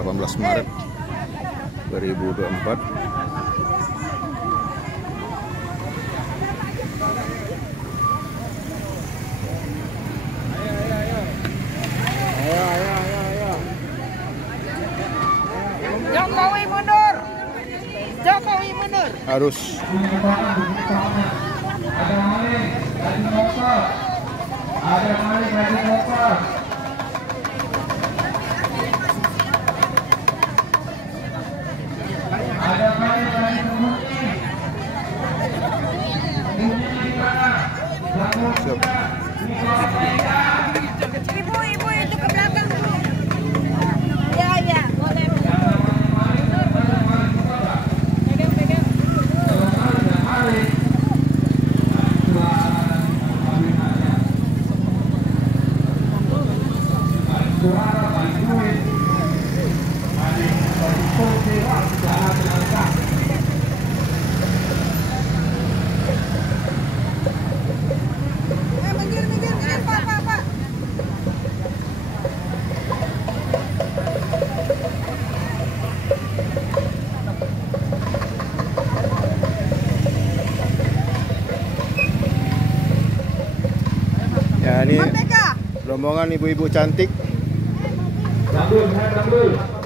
18 Maret 2024. Jokowi mundur. Jokowi mundur. Harus. Ada maling lagi motor. Ada maling lagi terbukti. Bunyinya di mana? Ibu itu ke belakang dulu. Ya, boleh. Pegang. Minggir, Pak. Ya, ini Merdeka. rombongan ibu-ibu cantik.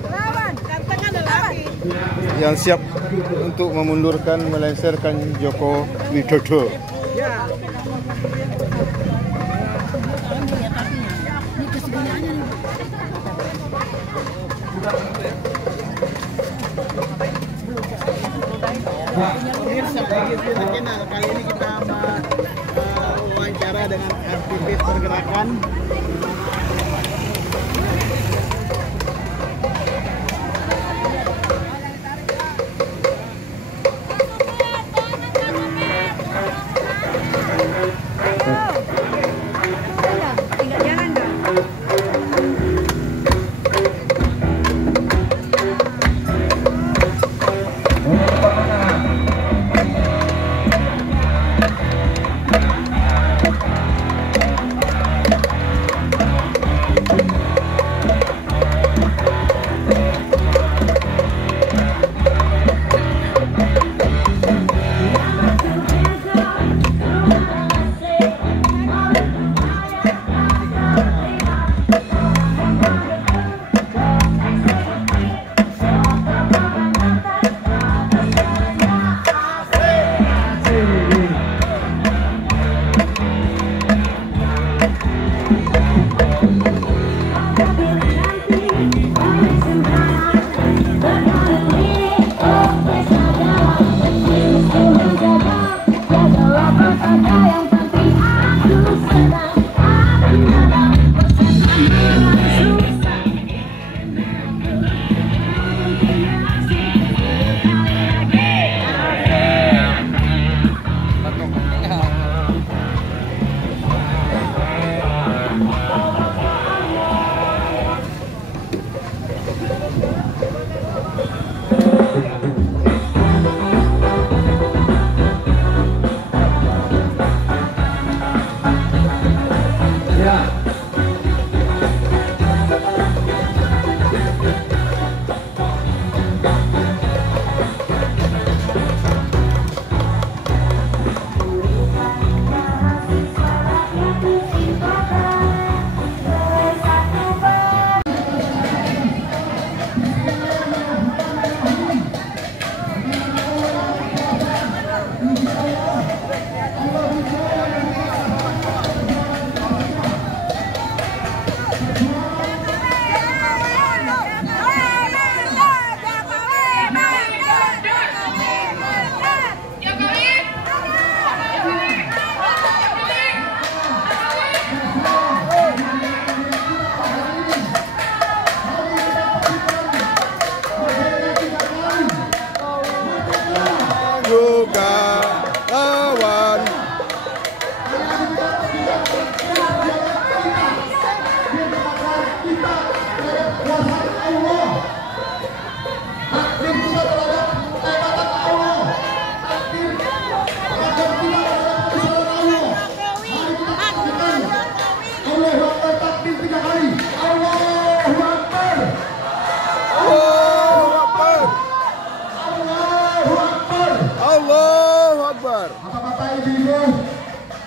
Lawan, tantangan lelaki. Yang siap untuk memundurkan, melengsarkan Joko Widodo. Ya. Kali ini kita wawancara dengan aktivis pergerakan.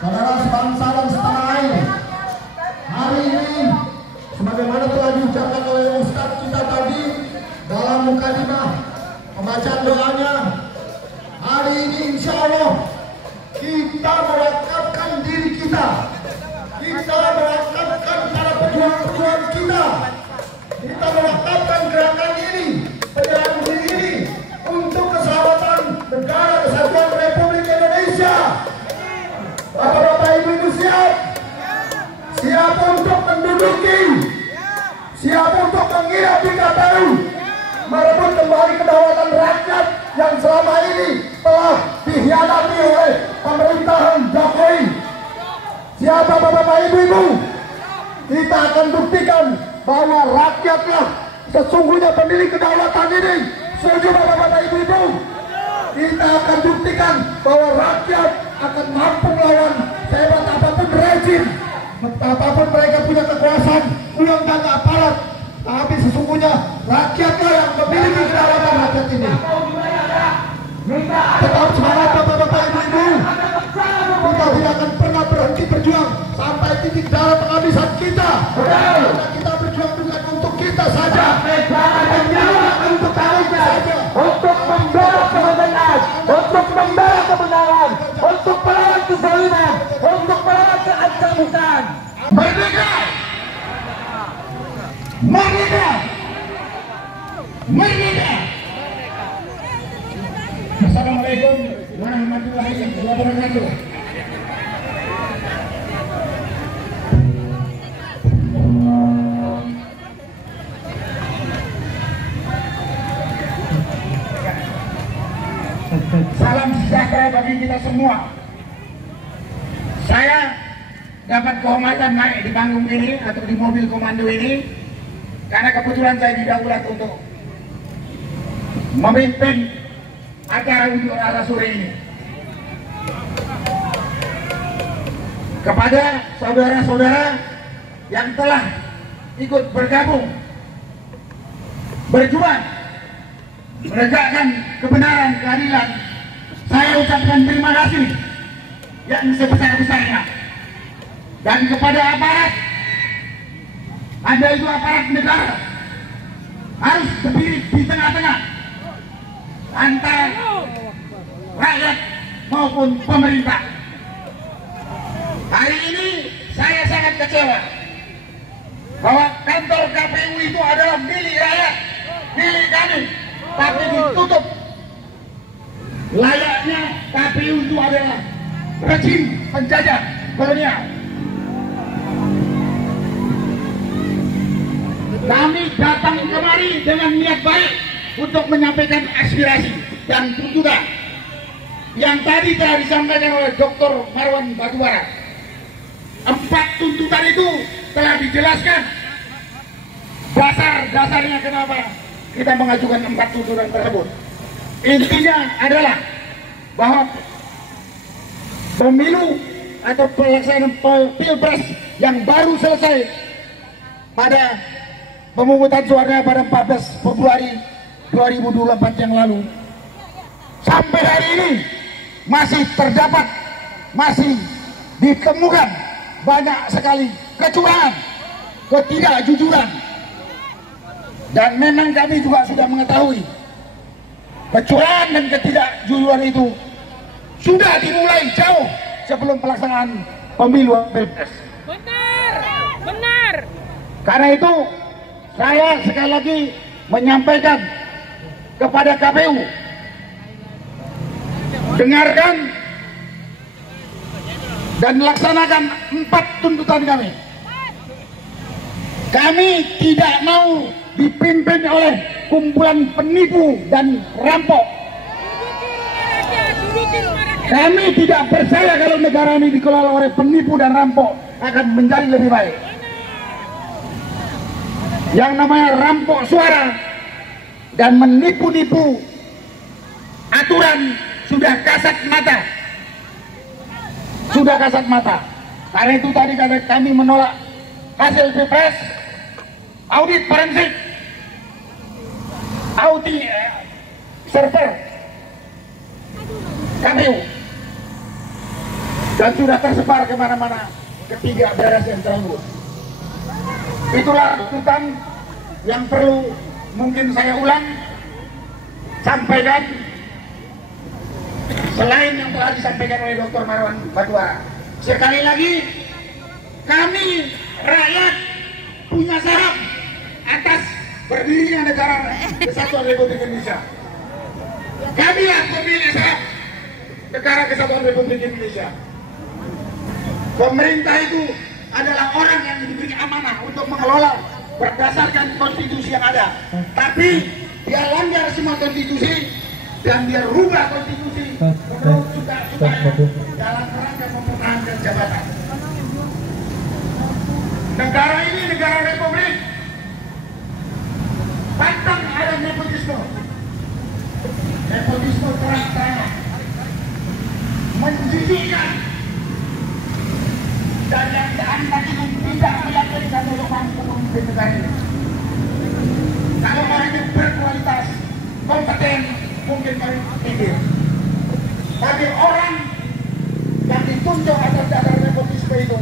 saudara sebangsa dan setanah air, hari ini sebagaimana telah diucapkan oleh Ustadz kita tadi dalam mukadimah pembacaan doanya, hari ini insya Allah kita mewakafkan diri kita mewakafkan para pejuang-pejuang kita mewakafkan gerakan ini, penyerahan diri ini untuk keselamatan negara kesatuan Republik Indonesia. Bapak-bapak, ibu-ibu siap untuk menduduki, siap untuk menginap di KPU, merebut kembali kedaulatan rakyat yang selama ini telah dikhianati oleh pemerintahan Jokowi. Siapa bapak-bapak, ibu-ibu, kita akan buktikan bahwa rakyatlah sesungguhnya pemilik kedaulatan ini. Setuju bapak-bapak, ibu-ibu? Kita akan buktikan bahwa rakyat akan mampu melawan sehebat apapun rezim, apapun mereka punya kekuasaan, uang dan aparat. Tapi sesungguhnya rakyatlah yang memiliki kedaulatan rakyat ini. Tetap semangat bapak-bapak, ibu-ibu. Kita tidak akan pernah berhenti berjuang sampai titik darah penghabisan kita. Karena kita berjuang bukan untuk kita saja, untuk kita saja, untuk membela kebenaran, untuk membela kebenaran, untuk melawan kezaliman, untuk melawan keancaman. Merdeka! Merdeka! Merdeka! Assalamualaikum warahmatullahi wabarakatuh. Salam sejahtera bagi kita semua. Saya dapat kehormatan naik di panggung ini atau di mobil komando ini karena kebetulan saya didaulat untuk memimpin acara unjuk rasa sore ini. Kepada saudara-saudara yang telah ikut bergabung, berjuang, menegakkan kebenaran, keadilan, saya ucapkan terima kasih yang sebesar-besarnya. Dan kepada aparat, Anda itu aparat negara, harus berdiri di tengah-tengah antara rakyat maupun pemerintah. Hari ini saya sangat kecewa bahwa kantor KPU itu adalah milik rakyat, milik kami, tapi ditutup. Layaknya KPU itu adalah rezim penjajah kolonial. Kami datang kemari dengan niat baik untuk menyampaikan aspirasi dan tuntutan yang tadi telah disampaikan oleh Dr. Marwan Batubara. 4 tuntutan itu telah dijelaskan dasar-dasarnya kenapa kita mengajukan 4 tuntutan tersebut. Intinya adalah bahwa pemilu atau pelaksanaan pilpres yang baru selesai pada pemungutan suara pada 14 Februari 2024 yang lalu, sampai hari ini masih terdapat, masih ditemukan banyak sekali kecurangan, ketidakjujuran. Dan memang kami juga sudah mengetahui kecurangan dan ketidakjujuran itu sudah dimulai jauh sebelum pelaksanaan pemilu pilpres. Benar. Karena itu saya sekali lagi menyampaikan kepada KPU, dengarkan dan laksanakan 4 tuntutan kami. Kami tidak mau dipimpin oleh kumpulan penipu dan rampok. Kami tidak percaya kalau negara ini dikelola oleh penipu dan rampok akan menjadi lebih baik. Yang namanya rampok suara dan menipu-nipu aturan sudah kasat mata. Sudah kasat mata. Karena itu tadi kami menolak hasil pilpres, audit forensik, audit server KPU. dan sudah tersebar kemana-mana ketiga daerah sentral. Itulah tuntutan yang perlu mungkin saya ulang sampaikan selain yang telah disampaikan oleh Dr. Marwan Batubara. Sekali lagi, kami rakyat punya saham atas berdirinya negara Kesatuan Republik Indonesia. Kamilah pemilik saham negara Kesatuan Republik Indonesia. Pemerintah itu adalah orang yang diberi amanah untuk mengelola berdasarkan konstitusi yang ada. Tapi dia langgar semua konstitusi dan dia rubah konstitusi menurut suka-sukanya dalam rangka mempertahankan jabatan. Negara ini negara republik. Pantang ada nepotisme. Nepotisme terang-terangan, menjijikkan, dan yang dianggap itu tidak meyakinkan untuk mampu memimpin negara ini. Kalau orang itu berkualitas, kompeten, mungkin kami pikir. Tapi orang yang ditunjuk atas dasar nepotisme itu,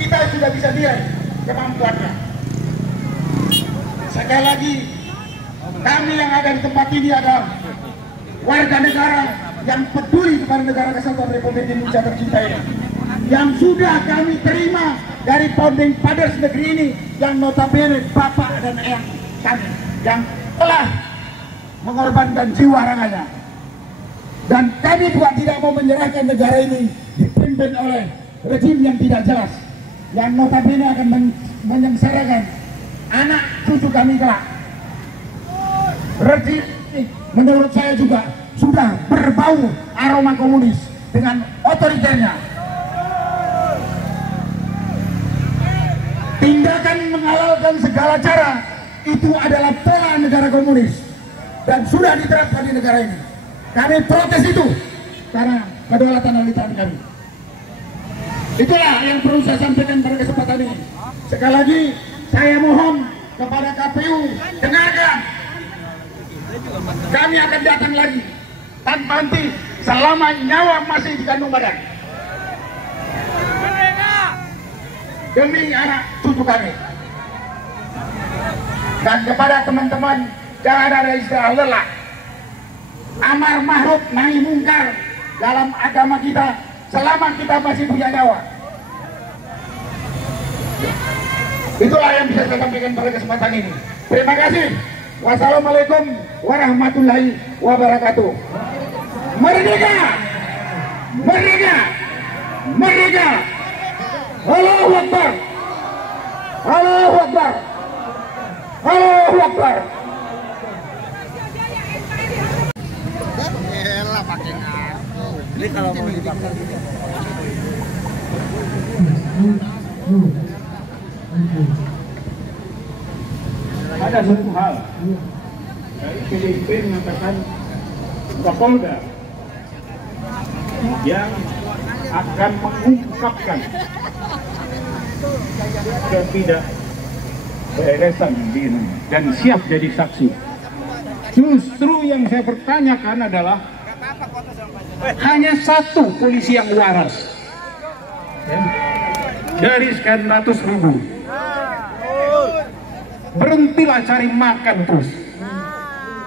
kita sudah bisa lihat kemampuannya. Sekali lagi, kami yang ada di tempat ini adalah warga negara yang peduli kepada negara Kesatuan Republik Indonesia tercinta ini, yang sudah kami terima dari founding fathers negeri ini, yang notabene bapak dan eyang kami, yang telah mengorbankan jiwa raganya. Dan kami juga tidak mau menyerahkan negara ini dipimpin oleh rejim yang tidak jelas, yang notabene akan menyengsarakan anak cucu kami kelak. Rejim ini menurut saya juga sudah berbau aroma komunis dengan otoriternya. Tindakan menghalalkan segala cara itu adalah pola negara komunis dan sudah diterapkan di negara ini. Kami protes itu karena kedaulatan dan netralitas kami. Itulah yang perlu saya sampaikan pada kesempatan ini. Sekali lagi saya mohon kepada KPU, dengarkan. Kami akan datang lagi tanpa henti selama nyawa masih di kandung badan. Demi anak cucu kami. Dan kepada teman-teman, jangan ada istilah lelah. Amar ma'ruf nahi mungkar dalam agama kita selama kita masih punya nyawa. Itulah yang bisa saya sampaikan pada kesempatan ini. Terima kasih. Wassalamualaikum warahmatullahi wabarakatuh. Merdeka! Merdeka! Merdeka! Allahu Akbar! Allahu Akbar! Allahu Akbar! Elah pakai ngaku. Ini kalau mau dibakar Ada satu hal dari PDIP mengatakan Kapolda yang akan mengungkapkan ketidakberesan di Indonesia dan siap jadi saksi. Justru yang saya pertanyakan adalah hanya satu polisi yang waras ya, dari sekian ratus ribu. Berhentilah cari makan terus.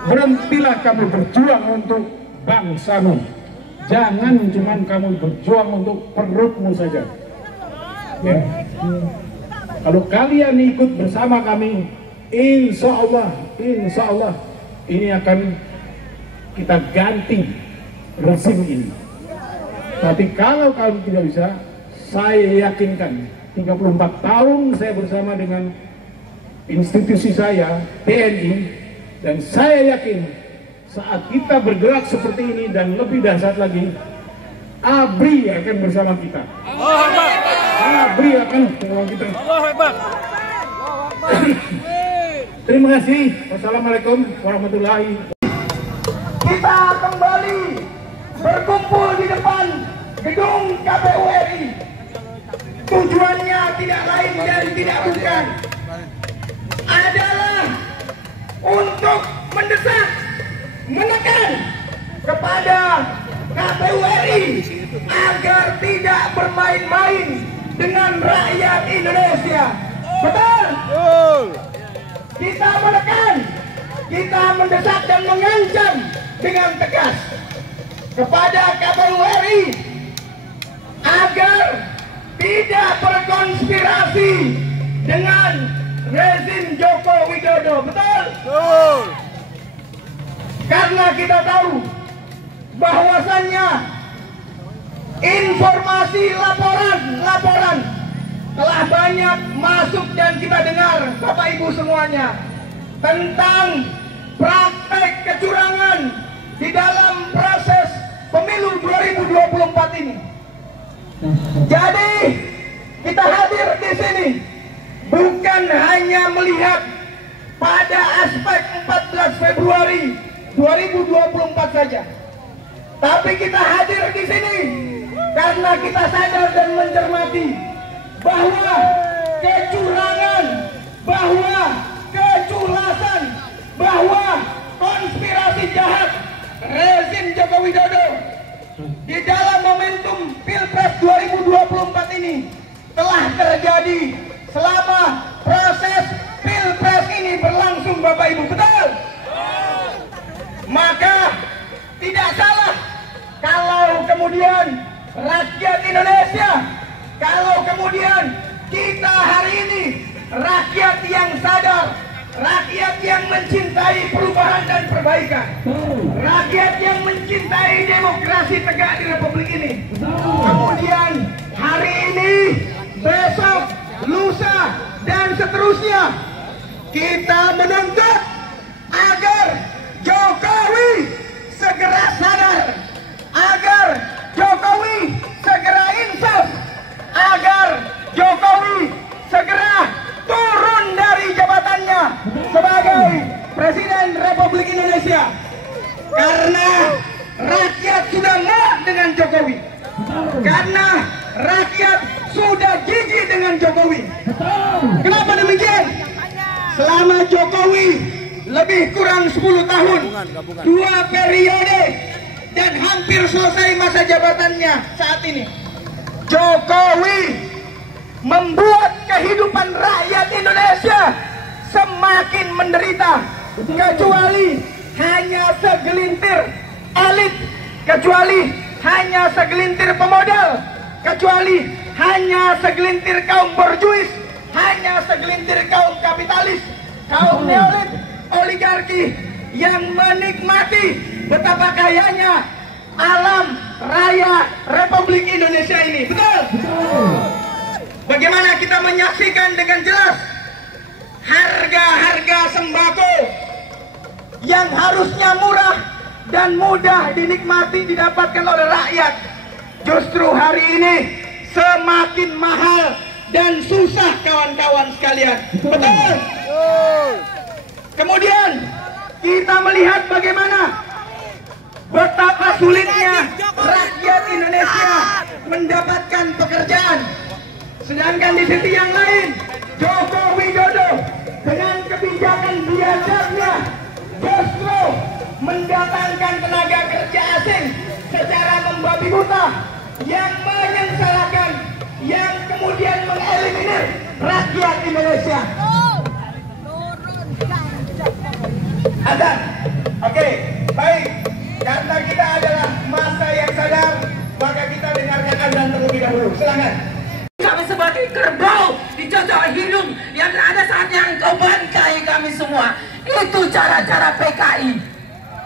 Berhentilah kamu berjuang untuk bangsamu. Jangan cuma kamu berjuang untuk perutmu saja. Ya. Kalau kalian ikut bersama kami, insya Allah ini akan kita ganti rezim ini. Tapi kalau kamu tidak bisa, saya yakinkan 34 tahun saya bersama dengan institusi saya, TNI, dan saya yakin saat kita bergerak seperti ini dan lebih dahsyat lagi, ABRI akan bersama kita. ABRI akan bersama kita. Terima kasih. Wassalamualaikum warahmatullahi wabarakatuh. Kita kembali berkumpul di depan gedung KPU RI. Tujuannya tidak lain dan tidak bukan adalah untuk mendesak, menekan kepada KPU RI agar tidak kita mendesak dan mengancam dengan tegas kepada Kapolri RI agar tidak berkonspirasi dengan rezim Joko Widodo. Betul? Betul. Karena kita tahu bahwasannya informasi laporan telah banyak masuk dan kita dengar, Bapak Ibu semuanya, tentang praktek kecurangan di dalam proses pemilu 2024 ini. Jadi kita hadir di sini bukan hanya melihat pada aspek 14 Februari 2024 saja, tapi kita hadir di sini karena kita sadar dan mencermati bahwa kecurangan, bahwa keculasan, bahwa konspirasi jahat rezim Joko Widodo di dalam momentum Pilpres 2024 ini telah terjadi selama proses Pilpres ini berlangsung, Bapak Ibu. Betul? Maka tidak salah kalau kemudian rakyat Indonesia, kalau kemudian kita hari ini rakyat yang sadar, rakyat yang mencintai perubahan dan perbaikan, rakyat yang mencintai demokrasi tegak di Republik ini. Kemudian hari ini, besok, lusa, dan seterusnya kita menuntut agar Jokowi segera sadar, agar Jokowi segera insaf, agar Jokowi segera turun dari jabatannya sebagai Presiden Republik Indonesia. Karena rakyat sudah muak dengan Jokowi, karena rakyat sudah jijik dengan Jokowi. Kenapa demikian? Selama Jokowi lebih kurang 10 tahun, 2 periode, dan hampir selesai masa jabatannya saat ini, Jokowi membuat kehidupan rakyat Indonesia semakin menderita, kecuali hanya segelintir elit, kecuali hanya segelintir pemodal, kecuali hanya segelintir kaum borjuis, hanya segelintir kaum kapitalis, kaum neolit, oligarki yang menikmati betapa kayanya alam raya Republik Indonesia ini. Betul? Bagaimana kita menyaksikan dengan jelas harga-harga sembako yang harusnya murah dan mudah dinikmati didapatkan oleh rakyat, justru hari ini semakin mahal dan susah, kawan-kawan sekalian. Betul? Kemudian kita melihat bagaimana betapa sulitnya rakyat Indonesia mendapatkan pekerjaan. Sedangkan di sisi yang lain, Joko Widodo dengan kebijakan biadabnya justru mendatangkan tenaga kerja asing secara membabi buta yang menyengsarakan, yang kemudian mengeliminir rakyat Indonesia. Azan. Oke, baik. Karena kita adalah masa yang sadar, maka kita dengarkan azan terlebih dahulu. Silakan. Kami sebagai kerbau dicocok hidung yang ada saatnya engkau bantai kami semua. Itu cara-cara PKI.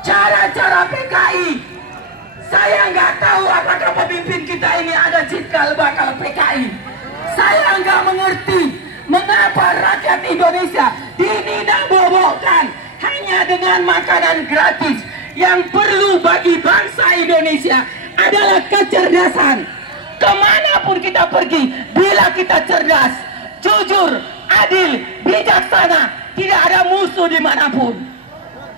Cara-cara PKI. Saya nggak tahu apakah pemimpin kita ini ada cikal bakal PKI. Saya nggak mengerti mengapa rakyat Indonesia dinidang-bobohkan hanya dengan makanan gratis. Yang perlu bagi bangsa Indonesia adalah kecerdasan. Kemanapun kita pergi, bila kita cerdas, jujur, adil, bijaksana, tidak ada musuh dimanapun.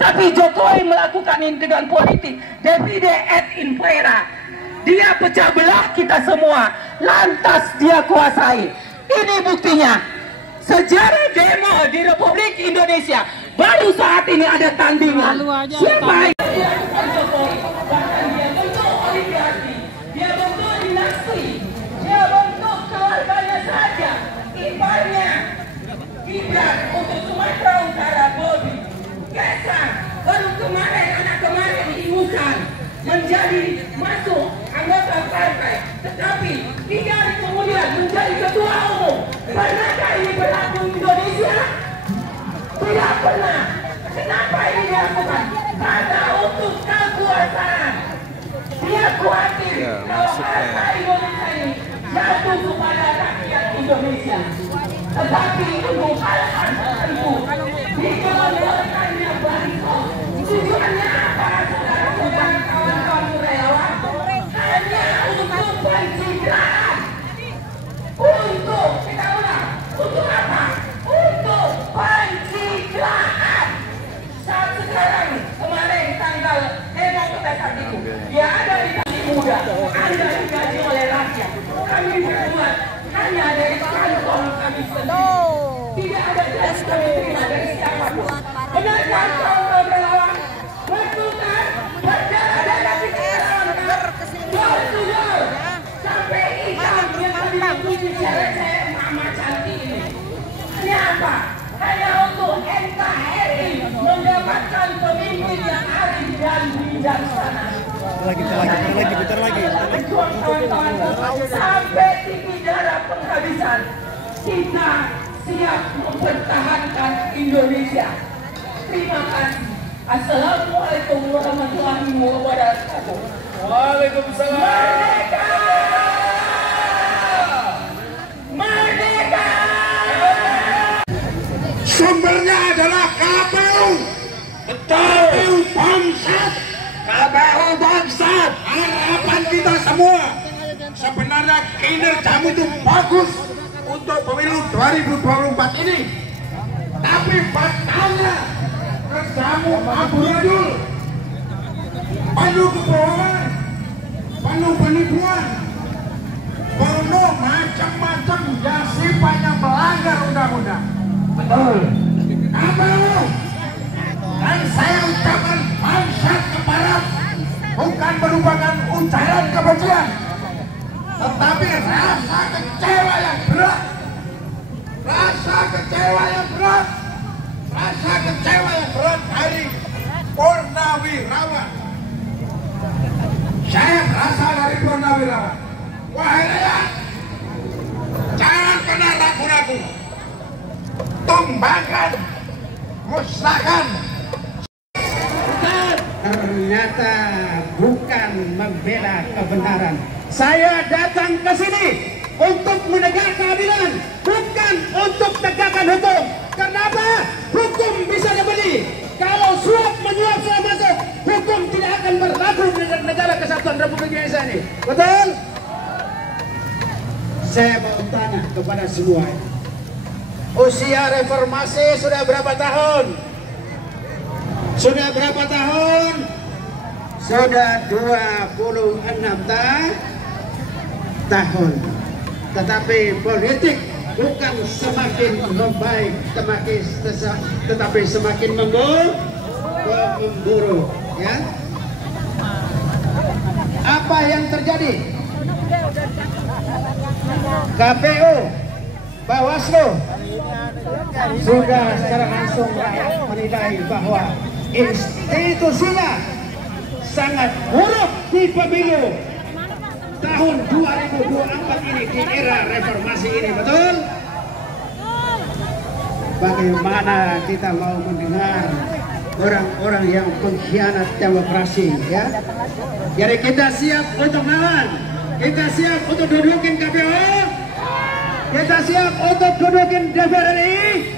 Tapi Jokowi melakukan ini dengan politik divide et impera. Dia pecah belah kita semua, lantas dia kuasai. Ini buktinya. Sejarah demo di Republik Indonesia baru saat ini ada tandingan. Siapa yang Jokowi? Bahkan dia bentuk oligarki, dia bentuk dinasti, dia bentuk keluarganya saja, iparnya Gibran untuk Sumatera Utara, Bobi, Kaisang, pernah. Kenapa ini dilakukan? Karena untuk kekuasaan. Dia khawatir kalau harta Indonesia ini jatuh kepada rakyat Indonesia. Tetapi itu bukan itu. Digelontorkannya bansos. Tujuannya apa, saudara-saudara, kawan-kawan relawan? Hanya untuk pencitraan. Untuk, kita ulang, untuk apa? Untuk pencitraan. Saat sekarang, kemarin tanggal pada saat itu, dia ada di kaki muda, Anda digaji oleh rakyat. Kami berbuat hanya dari kantong kami sendiri. Tidak ada gaji kami terima dari siapapun. Benarkah kaum relawan? Betul kan? Berdarah-darah di relawan kan? Betul. Sampai hitam yang tadi dipuji saya Mama Cantik ini. Ini apa? Hanya untuk NKRI mendapatkan pemimpin yang arif dan bijaksana. Bentar lagi. Sampai di penjara penghabisan, kita siap mempertahankan Indonesia. Terima kasih. Assalamualaikum warahmatullahi wabarakatuh. Waalaikumsalam. Merdeka! Merdeka! Sumbernya adalah KPU. KPU bangsat. KPU bangsat. Harapan kita semua sebenarnya kinerjamu itu bagus untuk pemilu 2024 ini. Tapi faktanya kerjamu amburadul, penuh kebohongan, penuh penipuan, penuh macam-macam yang sifatnya melanggar undang-undang. Betul. KPU, dan saya ucapkan bangsat kepada bukan merupakan ucapan kebencian, tetapi rasa kecewa yang berat, rasa kecewa yang berat, rasa kecewa yang berat dari Purnawirawan. Saya berasal dari Purnawirawan. Wahai rakyat, jangan pernah ragu-ragu. Tumbangkan, musnahkan. Ternyata bukan membela kebenaran. Saya datang ke sini untuk menegak keadilan, bukan untuk tegakkan hukum. Kenapa? Hukum bisa dibeli. Kalau suap menyuap sudah masuk, hukum tidak akan berlaku di negara kesatuan Republik Indonesia ini. Betul? Saya mau tanya kepada semua. Usia reformasi sudah berapa tahun? Sudah berapa tahun? Sudah 26 tahun. Tetapi politik bukan semakin membaik, tetapi semakin memburuk. Ya. Apa yang terjadi? KPU, Bawaslu sudah secara langsung rakyat menilai bahwa institusinya sangat buruk di pemilu tahun 2024 ini, di era reformasi ini. Betul? Bagaimana kita mau mendengar orang-orang yang pengkhianat demokrasi, ya? Jadi kita siap untuk melawan, kita siap untuk dudukin KPU, kita siap untuk dudukin DPR RI,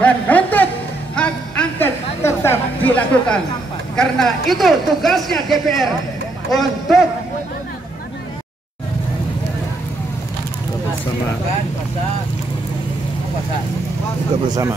dan untuk hak angket tetap dilakukan, karena itu tugasnya DPR untuk buka bersama.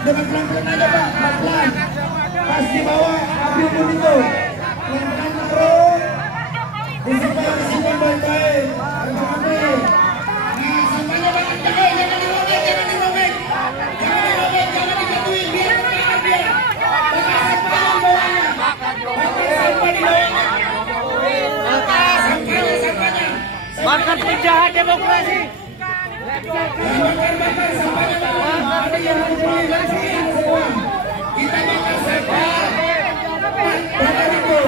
Dengan pelan-pelan aja Pak, pelan-pelan. Pas di bawah, ambil begitu. Pelan-pelan terus. Disimpan baik-baik. Ambil. Nah, sampahnya Pak, jangan dirobek, jangan dirobek. Jangan dirobek, jangan dijatuhin, biar makan dia. Bakar sampah di bawahnya. Bakar sampah di bawahnya. Sampahnya. Bakar penjahat demokrasi. Bakar sampahnya Pak. Ada yang demokrasi semua. Kita bakar sampah. Bakar itu.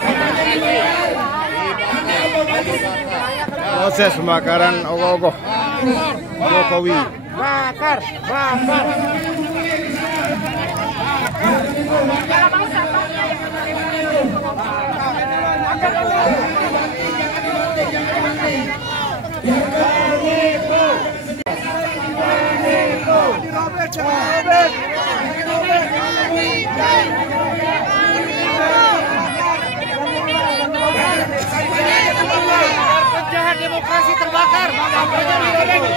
Sampahnya dibayar. Proses pembakaran ogoh-ogoh Jokowi. Bakar. Penjahat demokrasi terbakar. Bakar.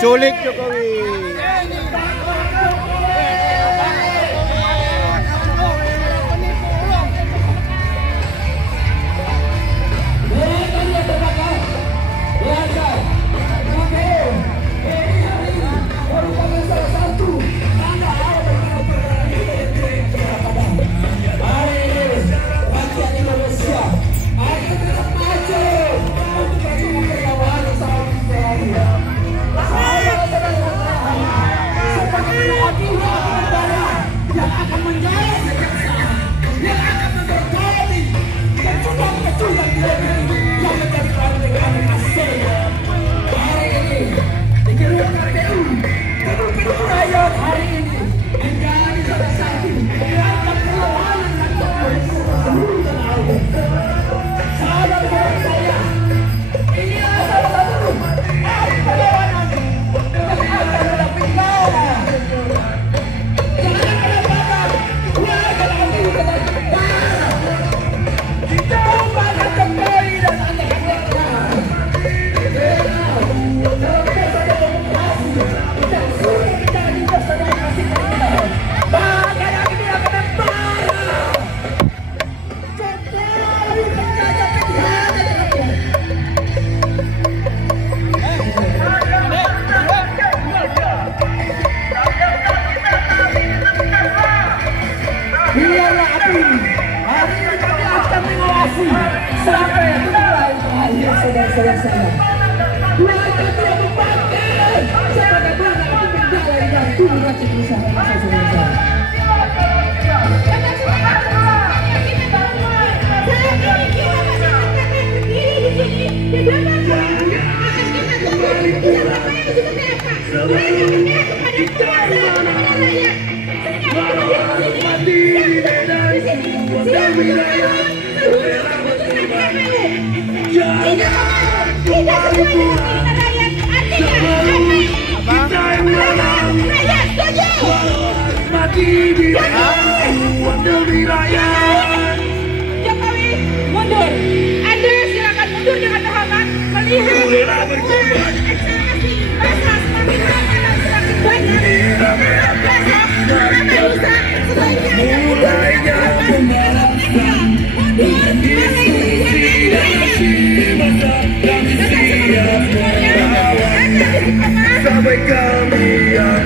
Diculik Jokowi. Jokowi mundur. Anda silakan mundur dengan terhormat melihat ekspektasi masa semakin lama dan semakin banyak. Besok analisa sebaiknya Anda mundur sampai kami yang